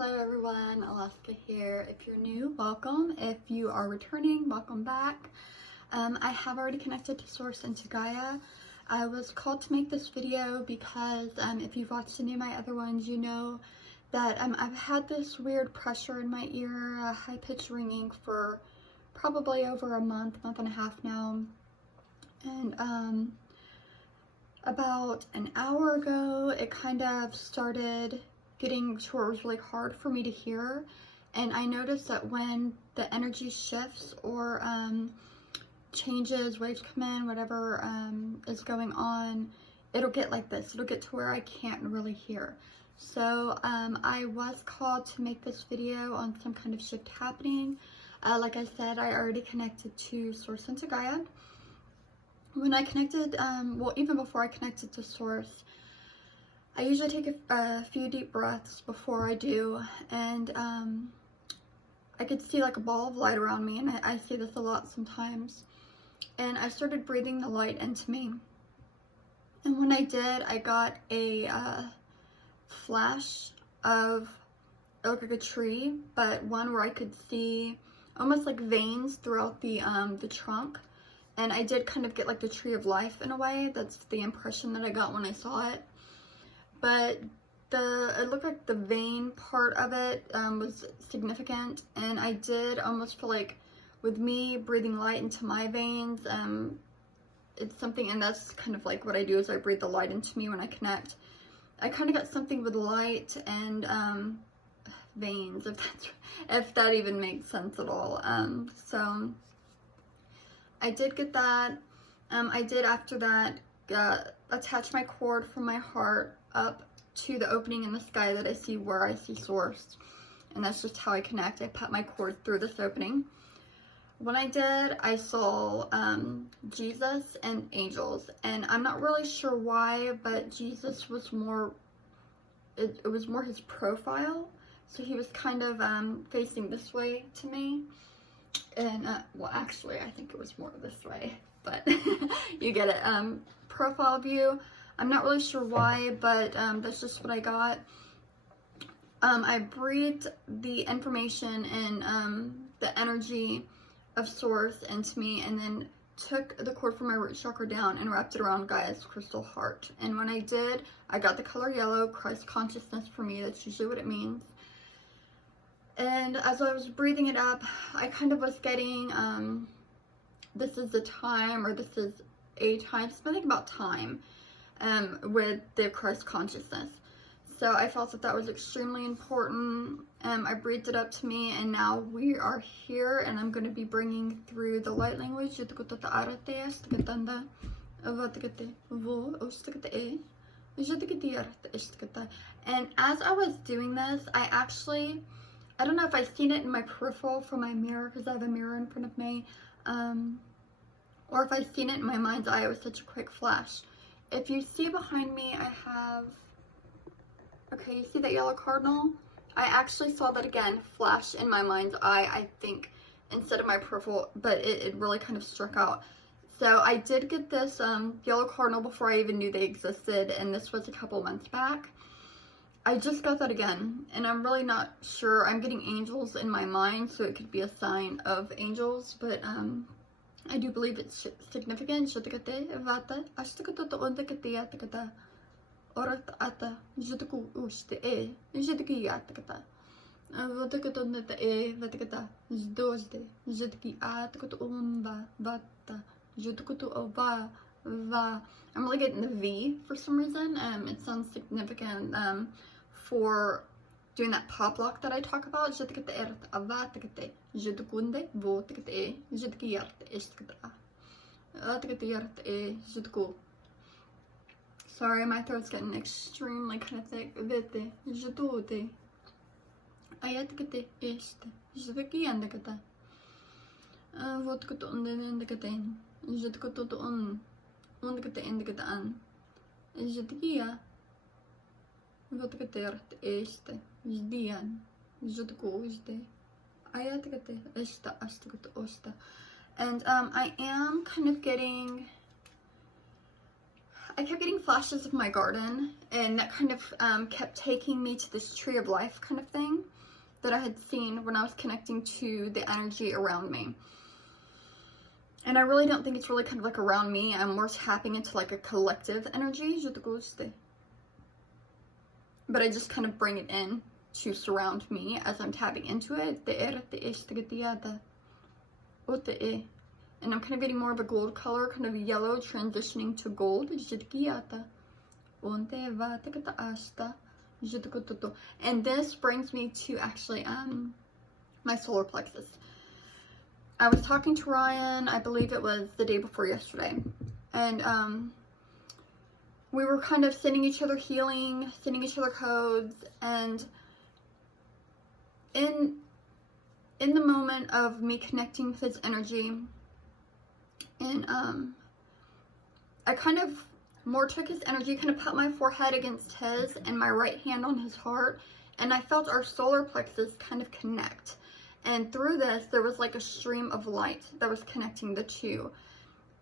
Hello everyone, Alaska here. If you're new, welcome. If you are returning, welcome back. I have already connected to Source and to Gaia. I was called to make this video because if you've watched any of my other ones, you know that I've had this weird pressure in my ear, high-pitched ringing for probably over a month and a half now. And about an hour ago, it kind of started getting to where it was really hard for me to hear. And I noticed that when the energy shifts or changes, waves come in, whatever is going on, it'll get like this. It'll get to where I can't really hear. So I was called to make this video on some kind of shift happening. Like I said, I already connected to Source and to Gaia. When I connected, well, even before I connected to Source, I usually take a few deep breaths before I do, and I could see like a ball of light around me, and I see this a lot sometimes. And I started breathing the light into me. And when I did, I got a flash of, it looked like a tree, but one where I could see almost like veins throughout the trunk. And I did kind of get like the tree of life in a way. That's the impression that I got when I saw it. But it looked like the vein part of it was significant, and I did almost feel like with me breathing light into my veins, it's something, and that's kind of like what I do is I breathe the light into me when I connect. I kind of got something with light and veins, if that even makes sense at all. So I did get that. I did after that attach my cord from my heart up to the opening in the sky that I see where I see Source, and that's just how I connect. I put my cord through this opening. When I did, I saw Jesus and angels, and I'm not really sure why, but Jesus was more, it was more his profile, so he was kind of facing this way to me, and well, actually I think it was more this way, but you get it. Profile view. I'm not really sure why, but that's just what I got. I breathed the information and the energy of Source into me, and then took the cord from my root chakra down and wrapped it around Gaia's crystal heart. And when I did, I got the color yellow, Christ consciousness for me. That's usually what it means. And as I was breathing it up, I kind of was getting, this is the time, or this is a time, something about time. With the Christ consciousness. So I felt that that was extremely important. I breathed it up to me, and now we are here, and I'm going to be bringing through the light language. And as I was doing this, I don't know if I've seen it in my peripheral from my mirror, because I have a mirror in front of me, or if I've seen it in my mind's eye. It was such a quick flash. If you see behind me, I have, okay, you see that yellow cardinal? I actually saw that again flash in my mind's eye, I think, instead of my peripheral, but it really kind of struck out. So I did get this yellow cardinal before I even knew they existed, and this was a couple months back. I just got that again, and I'm really not sure. I'm getting angels in my mind, so it could be a sign of angels, but I do believe it's significant. I'm really getting the V for some reason. It sounds significant for doing that pop lock that I talk about. Sorry, my throat's getting extremely kind of thick. And I am kind of getting, I kept getting flashes of my garden, and that kind of kept taking me to this tree of life kind of thing that I had seen when I was connecting to the energy around me. And I really don't think it's really kind of like around me. I'm more tapping into like a collective energy. But I just kind of bring it in to surround me as I'm tapping into it. And I'm kind of getting more of a gold color, kind of yellow, transitioning to gold. And this brings me to actually my solar plexus. I was talking to Ryan, I believe it was the day before yesterday, and we were kind of sending each other healing, sending each other codes, and in the moment of me connecting with his energy, and I kind of more took his energy, kind of put my forehead against his and my right hand on his heart, and I felt our solar plexus kind of connect. And through this, there was like a stream of light that was connecting the two.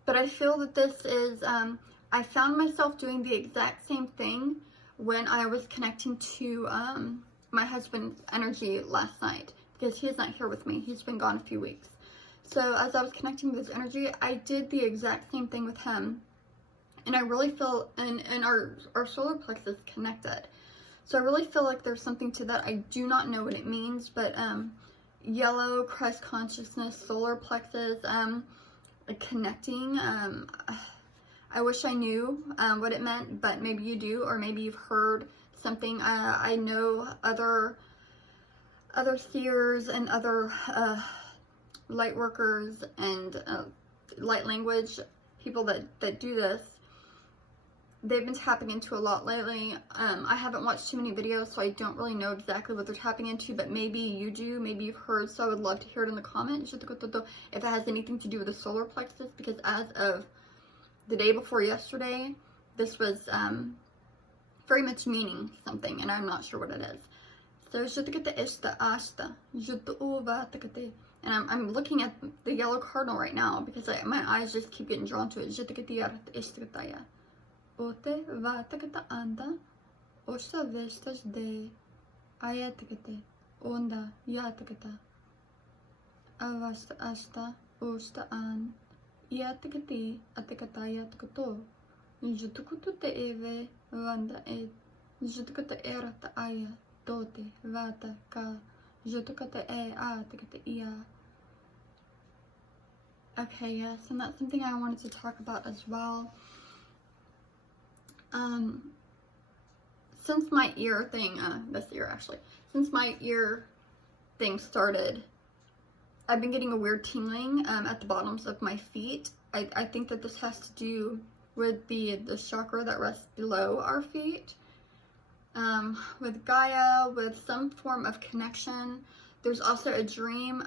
But I feel that this is, I found myself doing the exact same thing when I was connecting to my husband's energy last night, because he is not here with me. He's been gone a few weeks. So as I was connecting with his energy, I did the exact same thing with him. And I really feel, and our solar plexus connected. So I really feel like there's something to that. I do not know what it means, but yellow, Christ consciousness, solar plexus, connecting. I wish I knew what it meant, but maybe you do, or maybe you've heard something. I know other seers and other light workers and light language people that do this. They've been tapping into a lot lately. I haven't watched too many videos, so I don't really know exactly what they're tapping into, but maybe you do, maybe you've heard, so I would love to hear it in the comments if it has anything to do with the solar plexus, because as of the day before yesterday, this was very much meaning something, and I'm not sure what it is. So, and I'm looking at the yellow cardinal right now, because my eyes just keep getting drawn to it. Ote vatakata anda osta vestas de ayatakate onda yatakata avasta asta osta an yatakati atakata yatakato jutukutu te eve vanda et jutukata erata aya tote vata ka jutukata e atakata iya. Okay, yes, and that's something I wanted to talk about as well. Since my ear thing, since my ear thing started, I've been getting a weird tingling at the bottoms of my feet. I think that this has to do with the chakra that rests below our feet, with Gaia, with some form of connection. There's also a dream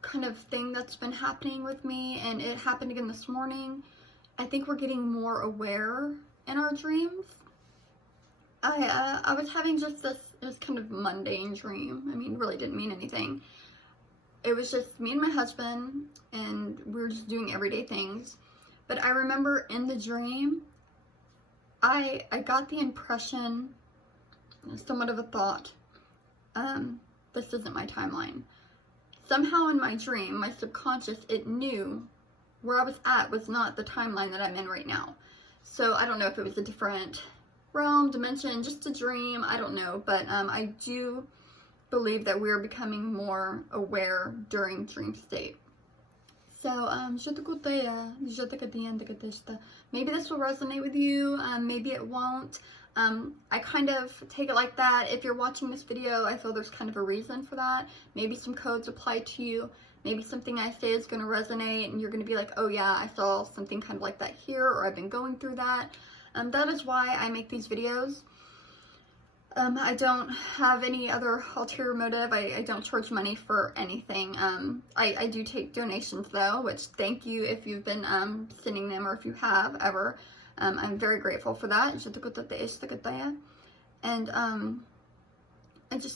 kind of thing that's been happening with me, and it happened again this morning. I think we're getting more aware in our dreams. I was having just this kind of mundane dream. I mean, really didn't mean anything. It was just me and my husband, and we were just doing everyday things. But I remember in the dream, I got the impression, somewhat of a thought, this isn't my timeline. Somehow in my dream, my subconscious, it knew where I was at was not the timeline that I'm in right now. So I don't know if it was a different realm, dimension, just a dream, I don't know. But I do believe that we're becoming more aware during dream state. So maybe this will resonate with you, maybe it won't. I kind of take it like that. If you're watching this video, I feel there's kind of a reason for that. Maybe some codes apply to you. Maybe something I say is going to resonate and you're going to be like, oh yeah, I saw something kind of like that here, or I've been going through that. That is why I make these videos. I don't have any other ulterior motive. I don't charge money for anything. I do take donations though, which thank you if you've been sending them, or if you have ever. I'm very grateful for that. And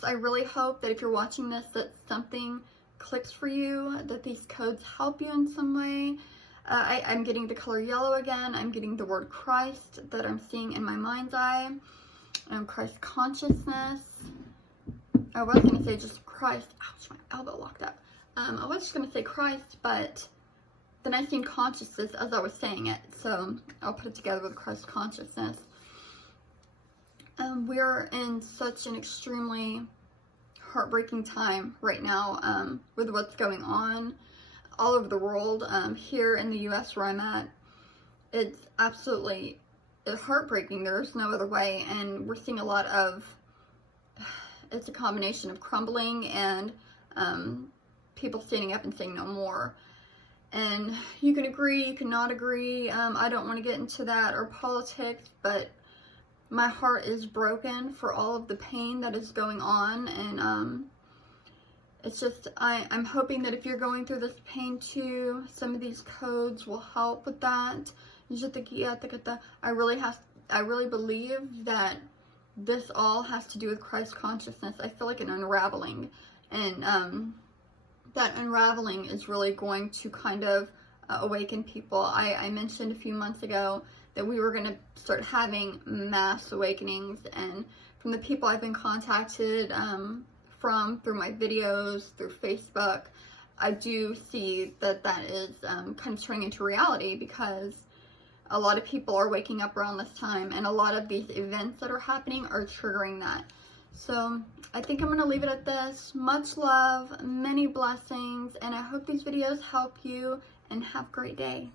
I really hope that if you're watching this, that something clicks for you, that these codes help you in some way. I'm getting the color yellow again. I'm getting the word Christ that I'm seeing in my mind's eye. Christ consciousness. I was going to say just Christ. Ouch, my elbow locked up. I was just going to say Christ, but then I seen consciousness as I was saying it. So I'll put it together with Christ consciousness. We're in such an extremely heartbreaking time right now with what's going on all over the world. Here in the US where I'm at, it's absolutely heartbreaking. There's no other way, and we're seeing a lot of, it's a combination of crumbling and people standing up and saying no more. And you can agree, you can not agree. I don't want to get into that or politics, but my heart is broken for all of the pain that is going on. And it's just, I'm hoping that if you're going through this pain too, some of these codes will help with that. I really believe that this all has to do with Christ consciousness. I feel like an unraveling, and that unraveling is really going to kind of awaken people. I mentioned a few months ago that we were going to start having mass awakenings, and from the people I've been contacted through my videos, through Facebook, I do see that that is kind of turning into reality, because a lot of people are waking up around this time, and a lot of these events that are happening are triggering that. So I think I'm going to leave it at this. Much love, many blessings, and I hope these videos help you, and have a great day.